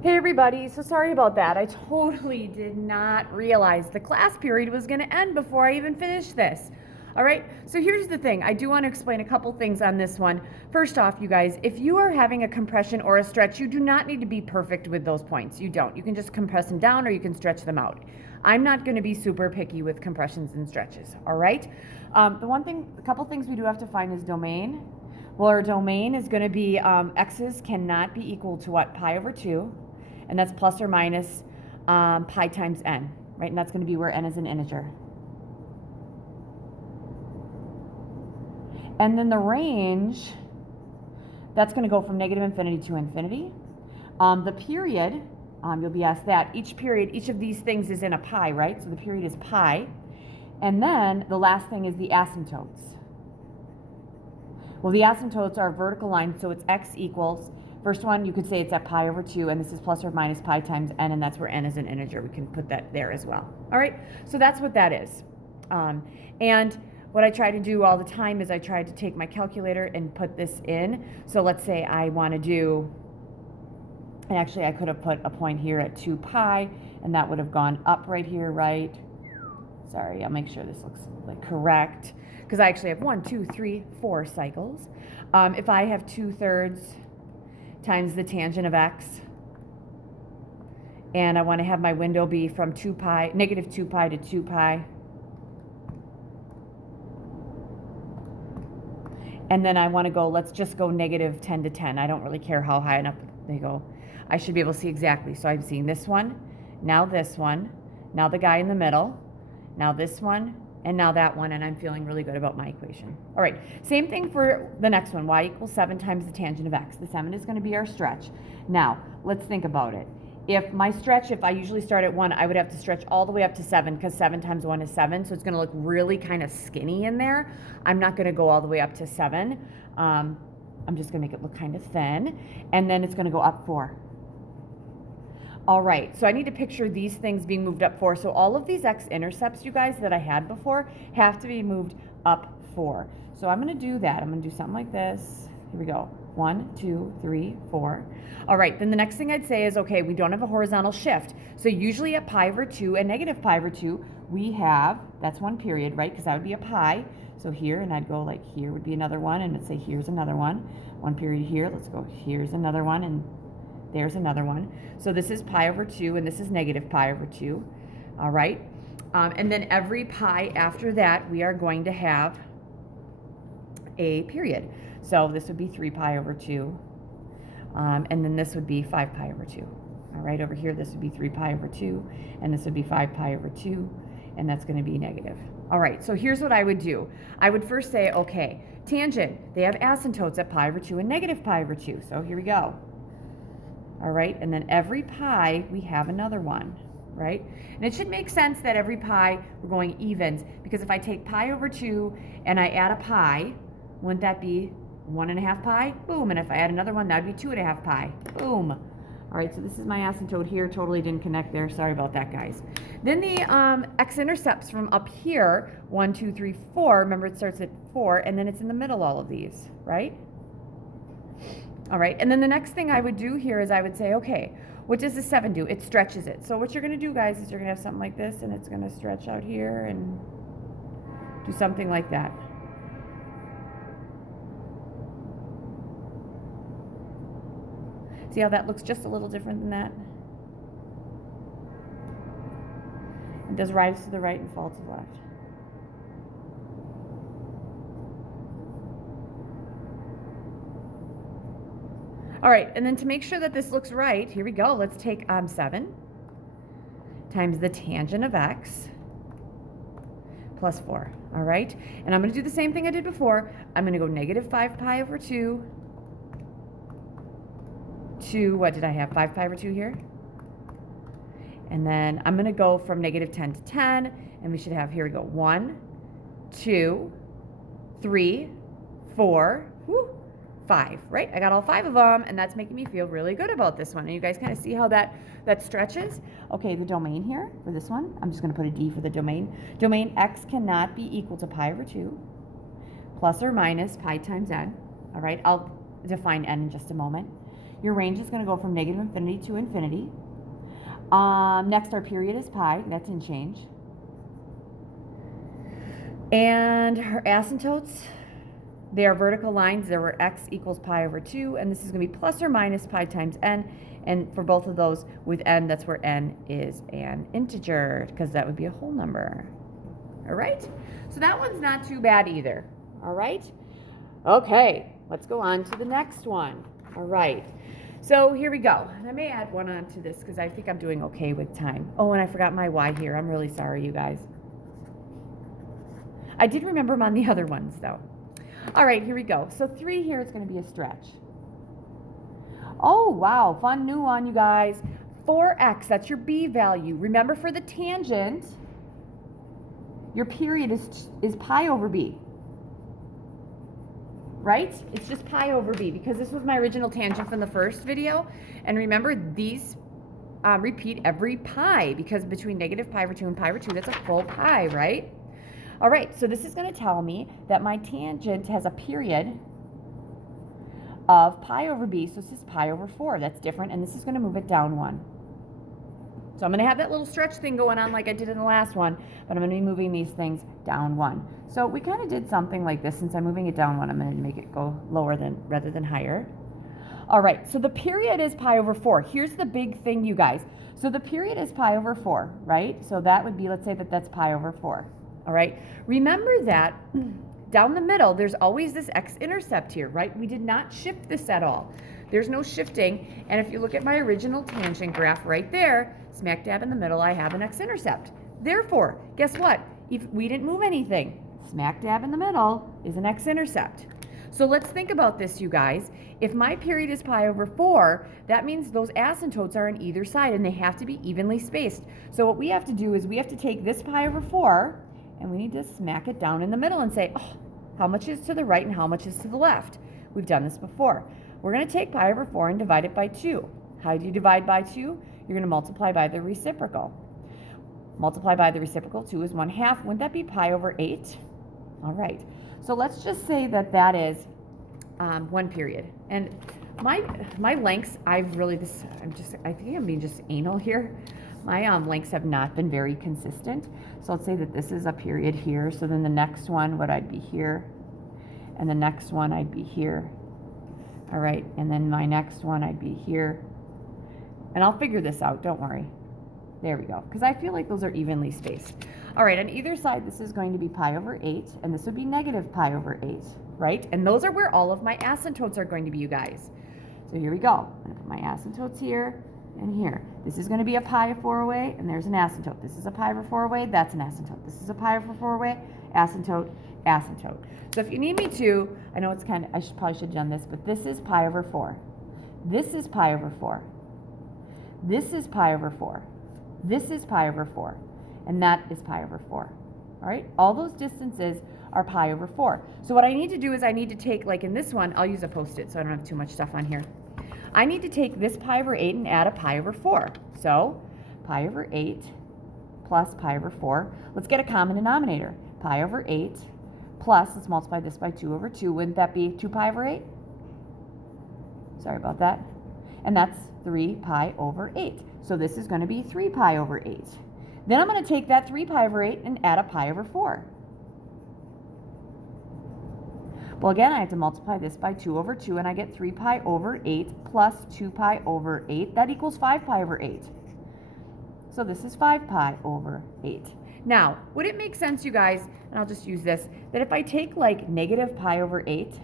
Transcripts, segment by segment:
Hey everybody, so sorry about that. I totally did not realize the class period was going to end before I even finished this. All right, so here's the thing. I do want to explain a couple things on this one. First off, you guys, if you are having a compression or a stretch, you do not need to be perfect with those points. You don't. You can just compress them down or you can stretch them out. I'm not going to be super picky with compressions and stretches, all right? A couple things we do have to find is domain. Well, our domain is going to be x's cannot be equal to what? Pi over 2. And that's plus or minus pi times n, right? And that's going to be where n is an integer. And then the range, that's going to go from negative infinity to infinity. The period, you'll be asked that. Each period, each of these things is in a pi, right? So the period is pi. And then the last thing is the asymptotes. Well, the asymptotes are vertical lines, so it's x equals, first one, you could say it's at pi over 2, and this is plus or minus pi times n, and that's where n is an integer. We can put that there as well. All right, so that's what that is. And what I try to do all the time is I try to take my calculator and put this in. So let's say I want to do, and actually I could have put a point here at 2 pi, and that would have gone up right here, right? Sorry, I'll make sure this looks like correct, because I actually have 1, 2, 3, 4 cycles. If I have 2/3 times the tangent of x, and I want to have my window be from 2 pi, negative 2 pi to 2 pi, and then I want to go, let's just go negative 10 to 10. I don't really care how high up they go. I should be able to see exactly. So I'm seeing this one, now the guy in the middle, now this one, and now that one, and I'm feeling really good about my equation. All right, same thing for the next one, y equals 7 times the tangent of x. The 7 is going to be our stretch. Now, let's think about it. If my stretch, if I usually start at 1, I would have to stretch all the way up to 7, because 7 times 1 is 7, so it's going to look really kind of skinny in there. I'm not going to go all the way up to 7. I'm just going to make it look kind of thin, and then it's going to go up 4. All right, so I need to picture these things being moved up 4. So all of these x-intercepts, you guys, that I had before have to be moved up 4. So I'm going to do that. I'm going to do something like this. Here we go. 1, 2, 3, 4. All right, then the next thing I'd say is, okay, we don't have a horizontal shift. So usually at pi over 2 and negative pi over 2, we have, that's one period, right? Because that would be a pi. So here, and I'd go like here would be another one, and let's say here's another one. One period here, let's go here's another one, and there's another one. So this is pi over 2, and this is negative pi over 2. All right. And then every pi after that, we are going to have a period. So this would be 3 pi over 2. And then this would be 5 pi over 2. All right. Over here, this would be 3 pi over 2. And this would be 5 pi over 2. And that's going to be negative. All right. So here's what I would do. I would first say, okay, tangent, they have asymptotes at pi over 2 and negative pi over 2. So here we go. All right, and then every pi, we have another one, right? And it should make sense that every pi, we're going evens, because if I take pi over 2 and I add a pi, wouldn't that be 1.5 pi? Boom, and if I add another one, that would be 2.5 pi. Boom. All right, so this is my asymptote here. Totally didn't connect there. Sorry about that, guys. Then the x-intercepts from up here, 1, 2, 3, 4. Remember, it starts at 4, and then it's in the middle, all of these, right? All right, and then the next thing I would do here is I would say, okay, what does the 7 do? It stretches it. So what you're going to do, guys, is you're going to have something like this, and it's going to stretch out here and do something like that. See how that looks just a little different than that? It does rise to the right and fall to the left. All right, and then to make sure that this looks right, here we go. Let's take 7 times the tangent of x plus 4, all right? And I'm going to do the same thing I did before. I'm going to go negative 5 pi over 2 to, what did I have, 5 pi over 2 here? And then I'm going to go from negative 10 to 10, and we should have, here we go, 1, 2, 3, 4, whoo, 5, right? I got all 5 of them, and that's making me feel really good about this one. And you guys kind of see how that stretches? Okay, the domain here for this one, I'm just going to put a D for the domain. Domain x cannot be equal to pi over 2 plus or minus pi times n. All right, I'll define n in just a moment. Your range is going to go from negative infinity to infinity. Next, our period is pi. That didn't change. And her asymptotes, they are vertical lines. There were x equals pi over 2, and this is going to be plus or minus pi times n. And for both of those, with n, that's where n is an integer, because that would be a whole number. All right? So that one's not too bad either. All right? Okay, let's go on to the next one. All right. So here we go. And I may add one on to this because I think I'm doing okay with time. Oh, and I forgot my y here. I'm really sorry, you guys. I did remember them on the other ones, though. All right, here we go. So 3 here is going to be a stretch. Oh, wow. Fun new one, you guys. 4x, that's your b value. Remember, for the tangent, your period is pi over b. Right? It's just pi over b, because this was my original tangent from the first video. And remember, these repeat every pi, because between negative pi over 2 and pi over 2, that's a full pi, right? All right, so this is going to tell me that my tangent has a period of pi over b, so this is pi over 4. That's different, and this is going to move it down 1. So I'm going to have that little stretch thing going on like I did in the last one, but I'm going to be moving these things down 1. So we kind of did something like this. Since I'm moving it down 1, I'm going to make it go lower rather than higher. All right, so the period is pi over 4. Here's the big thing, you guys. So the period is pi over 4, right? So that would be, let's say that that's pi over 4. All right, remember that down the middle, there's always this x-intercept here, right? We did not shift this at all. There's no shifting, and if you look at my original tangent graph right there, smack dab in the middle, I have an x-intercept. Therefore, guess what? If we didn't move anything, smack dab in the middle is an x-intercept. So let's think about this, you guys. If my period is pi over 4, that means those asymptotes are on either side, and they have to be evenly spaced. So what we have to do is we have to take this pi over 4, and we need to smack it down in the middle and say, oh, how much is to the right and how much is to the left? We've done this before. We're going to take pi over 4 and divide it by 2. How do you divide by 2? You're going to multiply by the reciprocal. Multiply by the reciprocal, 2 is 1/2. Wouldn't that be pi over 8? All right. So let's just say that that is 1 period. And my lengths, I think I'm being just anal here. My lengths have not been very consistent. So let's say that this is a period here. So then the next one, I'd be here. And the next one, I'd be here. All right. And then my next one, I'd be here. And I'll figure this out. Don't worry. There we go. Because I feel like those are evenly spaced. All right. On either side, this is going to be pi over 8. And this would be negative pi over 8. Right? And those are where all of my asymptotes are going to be, you guys. So here we go. I'm going to put my asymptotes here and here. This is going to be a pi 4 away, and there's an asymptote. This is a pi over 4 away, that's an asymptote. This is a pi over 4 away, asymptote, asymptote. So if you need me to, I know it's kind of, probably should have done this, but this is pi over 4. This is pi over 4. This is pi over 4. This is pi over 4. And that is pi over 4. All right? All those distances are pi over 4. So what I need to do is I need to take, like in this one, I'll use a Post-it so I don't have too much stuff on here. I need to take this pi over 8 and add a pi over 4. So pi over 8 plus pi over 4. Let's get a common denominator. Pi over 8 plus, let's multiply this by 2 over 2. Wouldn't that be 2 pi over 8? Sorry about that. And that's 3 pi over 8. So this is going to be 3 pi over 8. Then I'm going to take that 3 pi over 8 and add a pi over 4. Well, again, I have to multiply this by 2 over 2, and I get 3 pi over 8 plus 2 pi over 8. That equals 5 pi over 8. So this is 5 pi over 8. Now, would it make sense, you guys, and I'll just use this, that if I take like negative pi over 8,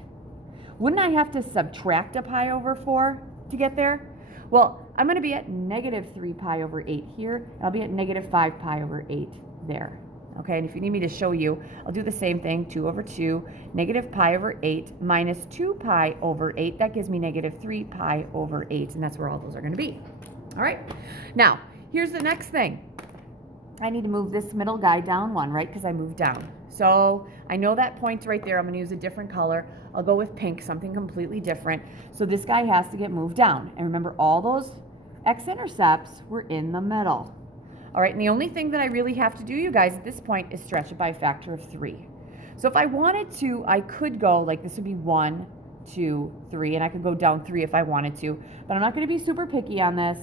wouldn't I have to subtract a pi over 4 to get there? Well, I'm going to be at negative 3 pi over 8 here, and I'll be at negative 5 pi over 8 there. Okay, and if you need me to show you, I'll do the same thing, 2 over 2, negative pi over 8 minus 2 pi over 8. That gives me negative 3 pi over 8, and that's where all those are going to be. All right, now, here's the next thing. I need to move this middle guy down 1, right, because I moved down. So I know that point's right there. I'm going to use a different color. I'll go with pink, something completely different. So this guy has to get moved down. And remember, all those x-intercepts were in the middle. All right, and the only thing that I really have to do, you guys, at this point is stretch it by a factor of 3. So if I wanted to, I could go, like this would be 1, 2, 3, and I could go down 3 if I wanted to, but I'm not going to be super picky on this.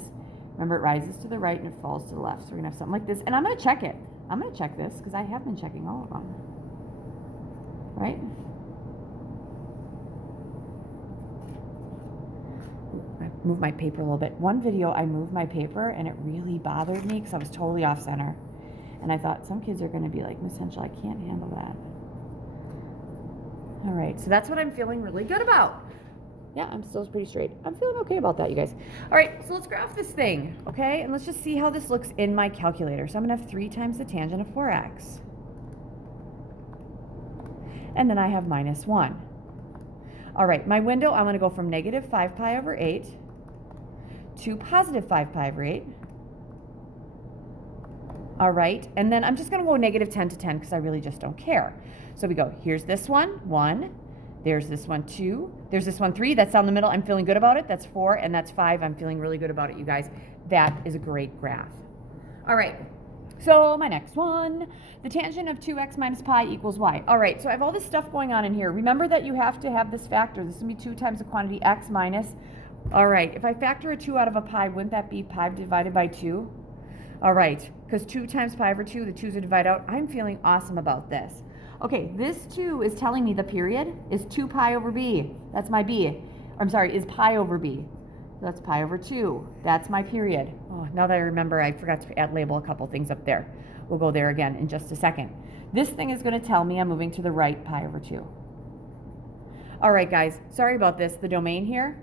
Remember, it rises to the right and it falls to the left, so we're going to have something like this, and I'm going to check it. I'm going to check this because I have been checking all of them, right? I moved my paper a little bit. One video, I moved my paper, and it really bothered me because I was totally off center, and I thought some kids are going to be like, Miss Henschel, I can't handle that. All right, so that's what I'm feeling really good about. Yeah, I'm still pretty straight. I'm feeling okay about that, you guys. All right, so let's graph this thing, okay? And let's just see how this looks in my calculator. So I'm gonna have 3 times the tangent of 4x. And then I have minus 1. All right, my window, I'm gonna go from negative 5 pi over 8 to positive 5 pi over 8. All right, and then I'm just gonna go negative 10 to 10 because I really just don't care. So we go, here's this one, 1. There's this one, 2. There's this one, 3. That's down the middle. I'm feeling good about it. That's 4, and that's 5. I'm feeling really good about it, you guys. That is a great graph. All right, so my next one, the tangent of 2x minus pi equals y. All right, so I have all this stuff going on in here. Remember that you have to have this factor. This is going to be 2 times the quantity x minus. All right, if I factor a 2 out of a pi, wouldn't that be pi divided by 2? All right, because 2 times pi over 2, the 2's are divided out. I'm feeling awesome about this. Okay, this 2 is telling me the period is 2 pi over b. That's my b. I'm sorry, is pi over b. That's pi over 2. That's my period. Oh, now that I remember, I forgot to label a couple things up there. We'll go there again in just a second. This thing is going to tell me I'm moving to the right, pi over 2. All right, guys, sorry about this. The domain here,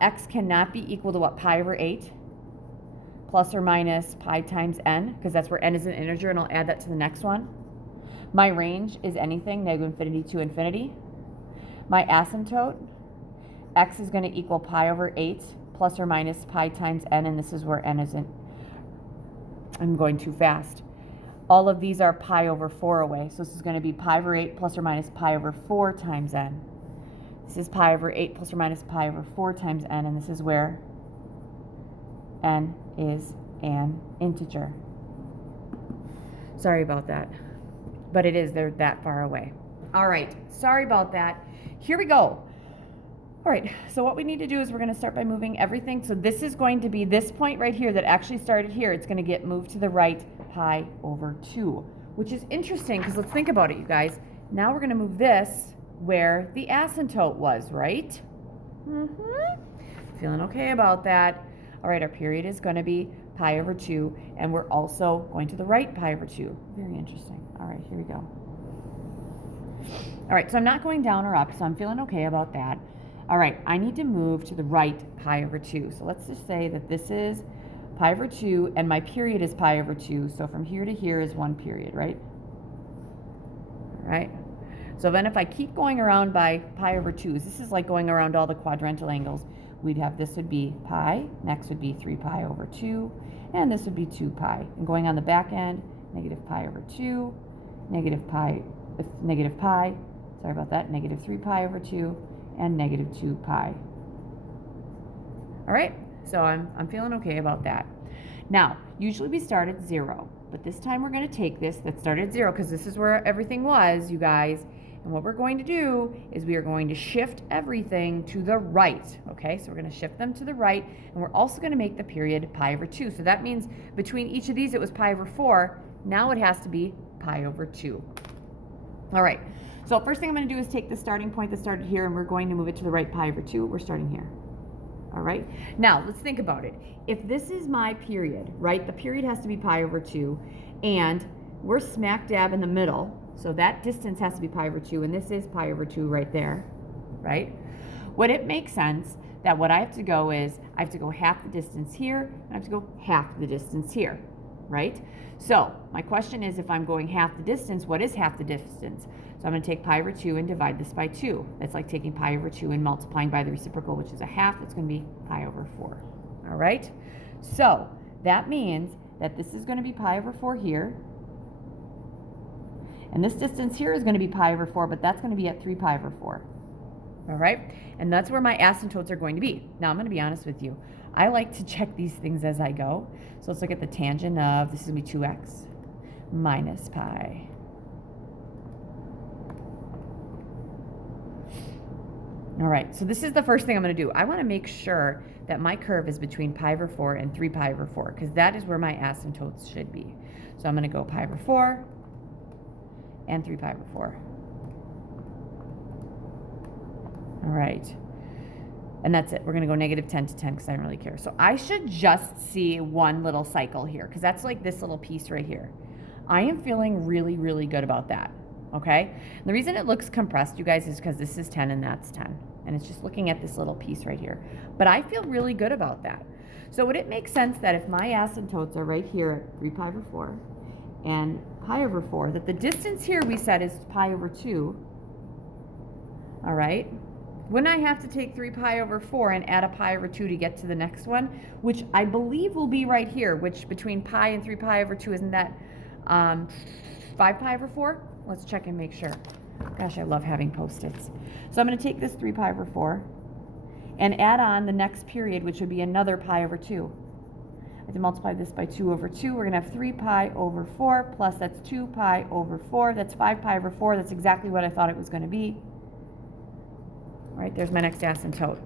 x cannot be equal to what, pi over 8? Plus or minus pi times n, because that's where n is an integer, and I'll add that to the next one. My range is anything, negative infinity to infinity. My asymptote, x is going to equal pi over 8 plus or minus pi times n, and this is where n isn't. I'm going too fast. All of these are pi over 4 away, so this is going to be pi over 8 plus or minus pi over 4 times n. This is pi over 8 plus or minus pi over 4 times n, and this is where n is an integer. Sorry about that. But it is, they're that far away. All right, sorry about that. Here we go. All right, so what we need to do is we're going to start by moving everything. So this is going to be this point right here that actually started here. It's going to get moved to the right, pi over 2, which is interesting because let's think about it, you guys. Now we're going to move this where the asymptote was, right? Feeling okay about that. All right, our period is going to be pi over 2, and we're also going to the right pi over 2. Very interesting. All right, here we go. All right, so I'm not going down or up, so I'm feeling okay about that. All right, I need to move to the right pi over 2. So let's just say that this is pi over 2, and my period is pi over 2. So from here to here is 1 period, right? All right. So then if I keep going around by pi over 2s, this is like going around all the quadrantal angles. We'd have this would be pi, next would be 3 pi over 2, and this would be 2 pi. And going on the back end, negative pi over 2, negative pi, sorry about that, negative 3 pi over 2, and negative 2 pi. All right, so I'm feeling okay about that. Now, usually we start at 0, but this time we're going to take this that started at 0 because this is where everything was, you guys. And what we're going to do is we are going to shift everything to the right, okay? So we're going to shift them to the right, and we're also going to make the period pi over 2. So that means between each of these it was pi over 4. Now it has to be pi over 2. All right, so first thing I'm going to do is take the starting point that started here, and we're going to move it to the right pi over 2. We're starting here. All right, now let's think about it. If this is my period, right, the period has to be pi over 2, and we're smack dab in the middle. So that distance has to be pi over 2, and this is pi over 2 right there, right? Would it make sense that what I have to go is, I have to go half the distance here, and I have to go half the distance here, right? So my question is, if I'm going half the distance, what is half the distance? So I'm going to take pi over 2 and divide this by 2. That's like taking pi over 2 and multiplying by the reciprocal, which is a half. It's going to be pi over 4, all right? So that means that this is going to be pi over 4 here, and this distance here is going to be pi over 4, but that's going to be at 3 pi over 4. All right? And that's where my asymptotes are going to be. Now, I'm going to be honest with you. I like to check these things as I go. So let's look at the tangent of, this is going to be 2x minus pi. All right, so this is the first thing I'm going to do. I want to make sure that my curve is between pi over 4 and 3 pi over 4, because that is where my asymptotes should be. So I'm going to go pi over 4 and 3 pi over 4. All right. And that's it. We're going to go negative 10 to 10 because I don't really care. So I should just see one little cycle here because that's like this little piece right here. I am feeling really, really good about that. Okay? And the reason it looks compressed, you guys, is because this is 10 and that's 10. And it's just looking at this little piece right here. But I feel really good about that. So would it make sense that if my asymptotes are right here at 3 pi over 4 and pi over 4, that the distance here we said is pi over 2, all right? Wouldn't I have to take 3 pi over 4 and add a pi over 2 to get to the next one, which I believe will be right here, which between pi and 3 pi over 2, isn't that 5 pi over 4? Let's check and make sure. Gosh, I love having Post-its. So I'm going to take this 3 pi over 4 and add on the next period, which would be another pi over 2. I have to multiply this by 2 over 2. We're going to have 3 pi over 4 plus that's 2 pi over 4. That's 5 pi over 4. That's exactly what I thought it was going to be. All right, there's my next asymptote.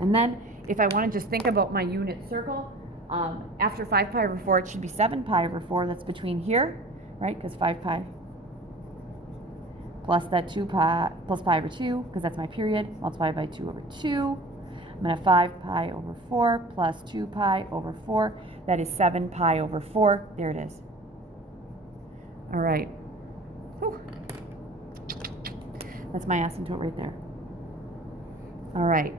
And then if I want to just think about my unit circle, after 5 pi over 4, it should be 7 pi over 4. That's between here, right? Because 5 pi plus that 2 pi plus pi over 2, because that's my period, multiplied by 2 over 2. I'm going to have 5 pi over 4 plus 2 pi over 4. That is 7 pi over 4. There it is. All right. Whew. That's my asymptote right there. All right.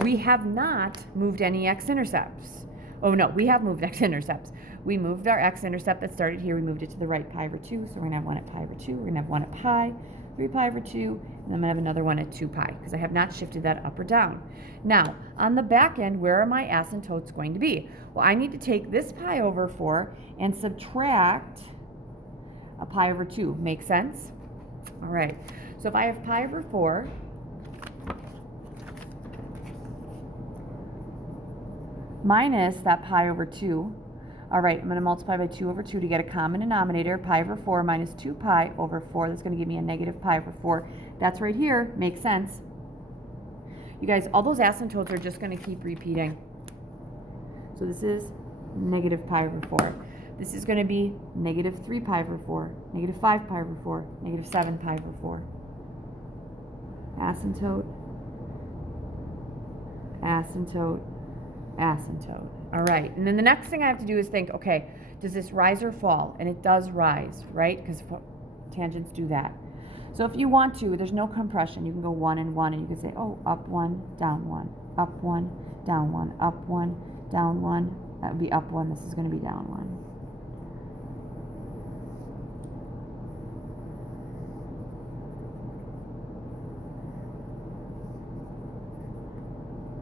We have not moved any x-intercepts. Oh, no, we have moved x-intercepts. We moved our x-intercept that started here. We moved it to the right, pi over 2. So we're going to have one at pi over 2. We're going to have one at pi, 3 pi over 2, and then I'm going to have another one at 2 pi because I have not shifted that up or down. Now, on the back end, where are my asymptotes going to be? Well, I need to take this pi over 4 and subtract a pi over 2. Make sense? All right. So if I have pi over 4 minus that pi over 2, all right, I'm going to multiply by 2 over 2 to get a common denominator. Pi over 4 minus 2 pi over 4, that's going to give me a negative pi over 4. That's right here. Makes sense. You guys, all those asymptotes are just going to keep repeating. So this is negative pi over 4. This is going to be negative 3 pi over 4, negative 5 pi over 4, negative 7 pi over 4. Asymptote, asymptote, asymptote. All right, and then the next thing I have to do is think, okay, does this rise or fall? And it does rise, right? Because tangents do that. So if you want to, there's no compression. You can go 1 and 1, and you can say, oh, up 1, down 1, up 1, down 1, up 1, down 1. That would be up 1. This is going to be down 1.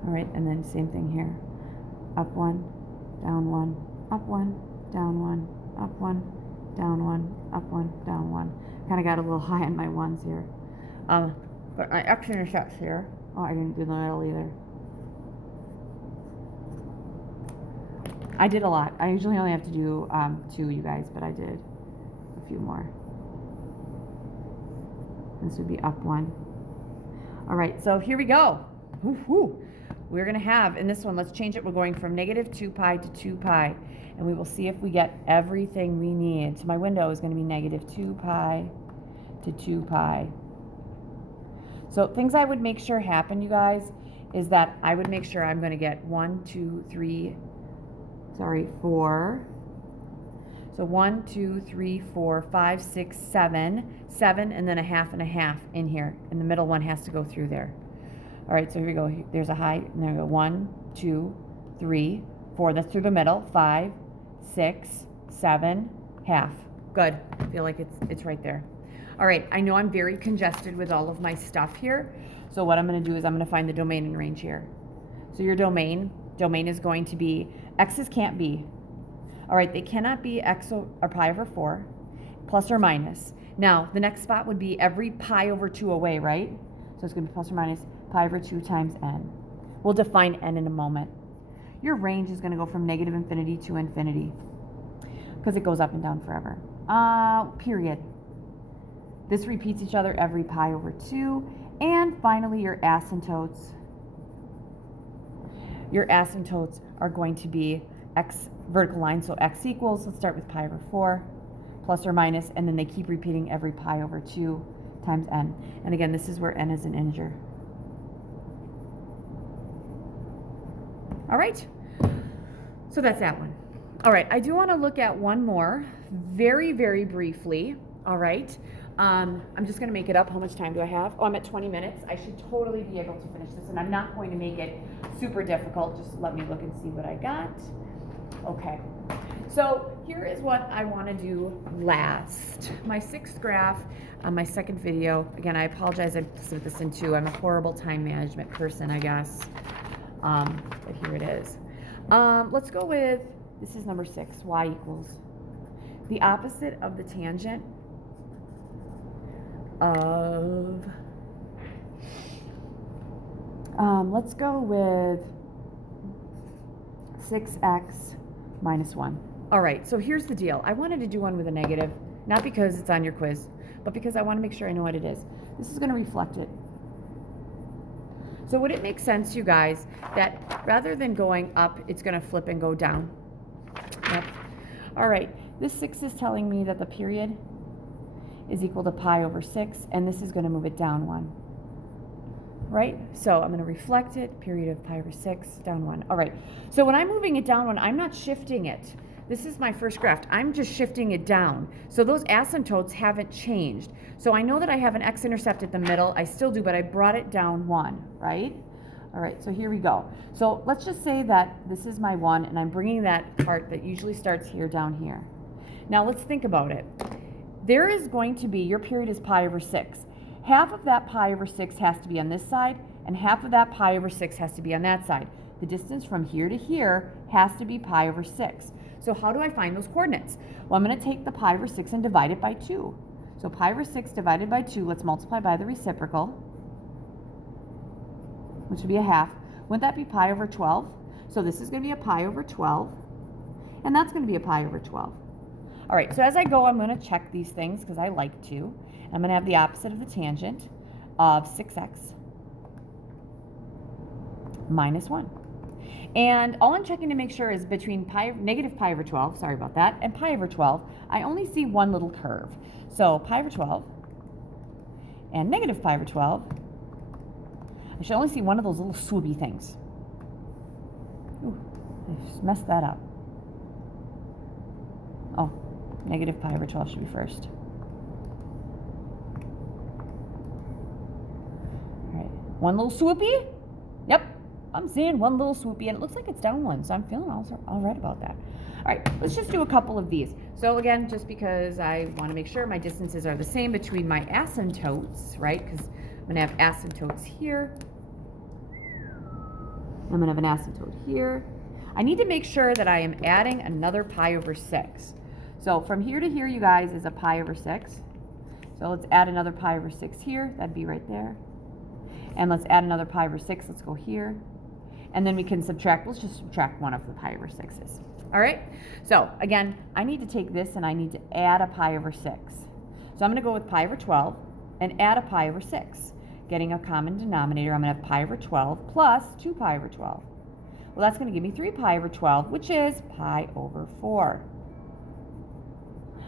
All right, and then same thing here. Up 1, down 1, up 1, down 1, up 1, down 1, up 1, down 1. Kind of got a little high on my ones here. But my x-intercepts here. Oh, I didn't do the middle either. I did a lot. I usually only have to do 2, you guys, but I did a few more. This would be up 1. All right, so here we go. Woo-hoo. We're going to have, in this one, let's change it. We're going from negative 2 pi to 2 pi, and we will see if we get everything we need. So my window is going to be negative 2 pi to 2 pi. So things I would make sure happen, you guys, is that I would make sure I'm going to get 4. So 1, 2, 3, 4, 5, 6, 7, 7, and then a half and a half in here, and the middle one has to go through there. All right, so here we go. There's a high, and there we go. 1, 2, 3, 4. That's through the middle. 5, 6, 7, half. Good. I feel like it's right there. All right, I know I'm very congested with all of my stuff here. So what I'm going to do is I'm going to find the domain and range here. So your domain is going to be, x's can't be. All right, they cannot be x or pi over 4, plus or minus. Now, the next spot would be every pi over 2 away, right? So it's going to be plus or minus pi over 2 times n. We'll define n in a moment. Your range is going to go from negative infinity to infinity because it goes up and down forever. Period. This repeats each other every pi over 2. And finally, your asymptotes. Your asymptotes are going to be x vertical line, so x equals, let's start with pi over 4, plus or minus, and then they keep repeating every pi over 2 times n. And again, this is where n is an integer. All right, so that's that one. All right, I do want to look at one more very, very briefly. All right, I'm just going to make it up. How much time do I have? Oh, I'm at 20 minutes. I should totally be able to finish this, and I'm not going to make it super difficult. Just let me look and see what I got. Okay, so here is what I want to do last. My 6th graph on my 2nd video. Again, I apologize, I split this in 2. I'm a horrible time management person, I guess. But here it is. Let's go with, this is number 6, y equals the opposite of the tangent of, let's go with 6x minus 1. All right, so here's the deal. I wanted to do one with a negative, not because it's on your quiz, but because I want to make sure I know what it is. This is going to reflect it. So would it make sense, you guys, that rather than going up, it's going to flip and go down? Yep. All right, this 6 is telling me that the period is equal to pi over 6, and this is going to move it down 1. Right? So I'm going to reflect it, period of pi over 6, down 1. All right, so when I'm moving it down 1, I'm not shifting it. This is my first graph. I'm just shifting it down. So those asymptotes haven't changed. So I know that I have an x-intercept at the middle. I still do, but I brought it down 1, right? All right, so here we go. So let's just say that this is my 1, and I'm bringing that part that usually starts here down here. Now let's think about it. There is going to be, your period is pi over 6. Half of that pi over 6 has to be on this side, and half of that pi over 6 has to be on that side. The distance from here to here has to be pi over 6. So how do I find those coordinates? Well, I'm going to take the pi over 6 and divide it by 2. So pi over 6 divided by 2, let's multiply by the reciprocal, which would be a half. Wouldn't that be pi over 12? So this is going to be a pi over 12, and that's going to be a pi over 12. All right, so as I go, I'm going to check these things because I like to. I'm going to have the opposite of the tangent of 6x minus 1. And all I'm checking to make sure is between negative pi over 12, sorry about that, and pi over 12, I only see one little curve. So pi over 12 and negative pi over 12, I should only see one of those little swoopy things. Ooh, I just messed that up. Oh, negative pi over 12 should be first. All right, one little swoopy? Yep. I'm seeing one little swoopy, and it looks like it's down 1, so I'm feeling all right about that. All right, let's just do a couple of these. So again, just because I want to make sure my distances are the same between my asymptotes, right? Because I'm going to have asymptotes here. I'm going to have an asymptote here. I need to make sure that I am adding another pi over 6. So from here to here, you guys, is a pi over 6. So let's add another pi over 6 here. That'd be right there. And let's add another pi over 6. Let's go here. And then we can subtract, let's just subtract one of the pi over 6's. All right? So again, I need to take this and I need to add a pi over 6. So I'm going to go with pi over 12 and add a pi over 6. Getting a common denominator, I'm going to have pi over 12 plus 2 pi over 12. Well, that's going to give me 3 pi over 12, which is pi over 4.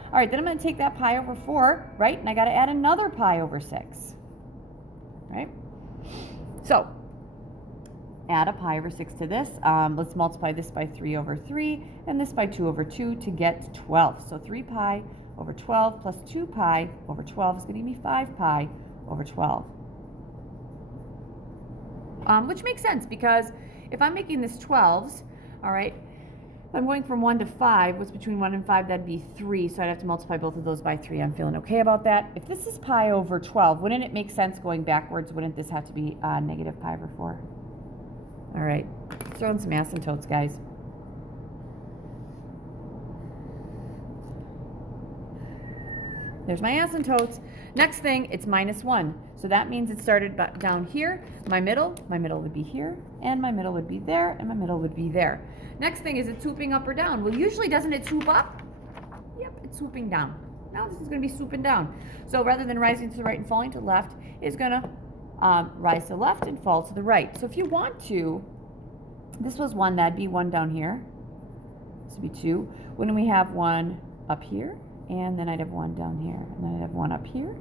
All right, then I'm going to take that pi over 4, right? And I got to add another pi over 6. Right? So add a pi over 6 to this. Let's multiply this by 3 over 3 and this by 2 over 2 to get 12. So 3 pi over 12 plus 2 pi over 12 is going to give me 5 pi over 12. Which makes sense because if I'm making this 12s, all right, I'm going from 1 to 5. What's between 1 and 5? That'd be 3. So I'd have to multiply both of those by 3. I'm feeling okay about that. If this is pi over 12, wouldn't it make sense going backwards? Wouldn't this have to be negative pi over 4? All right, throw in some asymptotes, guys. There's my asymptotes. Next thing, it's minus 1. So that means it started down here. My middle would be here, and my middle would be there, and my middle would be there. Next thing, is it swooping up or down? Well, usually doesn't it swoop up? Yep, it's swooping down. now this is going to be swooping down. So rather than rising to the right and falling to the left, it's going to rise to the left and fall to the right. So if you want to, this was one, that'd be one down here. This would be two. When we have one up here, and then I'd have one down here, and then I'd have one up here.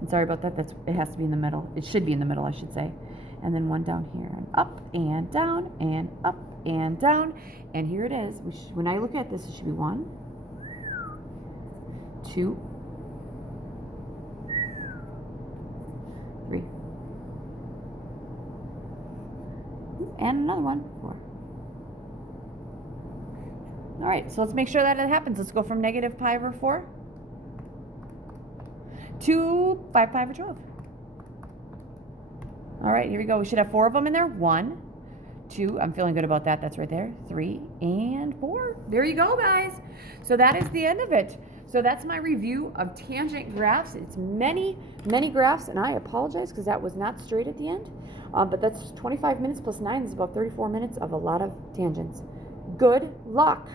And sorry about that, it has to be in the middle. It should be in the middle, I should say. And then one down here, and up and down, and up and down. And here it is. When I look at this, it should be 1, 2, 3. And another one, 4. All right, so let's make sure that it happens. Let's go from negative pi over 4 to 5 pi over 12. All right, here we go. We should have 4 of them in there. 1, 2, I'm feeling good about that. That's right there. 3 and 4. There you go, guys. So that is the end of it. So that's my review of tangent graphs. It's many, many graphs, and I apologize because that was not straight at the end. But that's 25 minutes plus 9 is about 34 minutes of a lot of tangents. Good luck.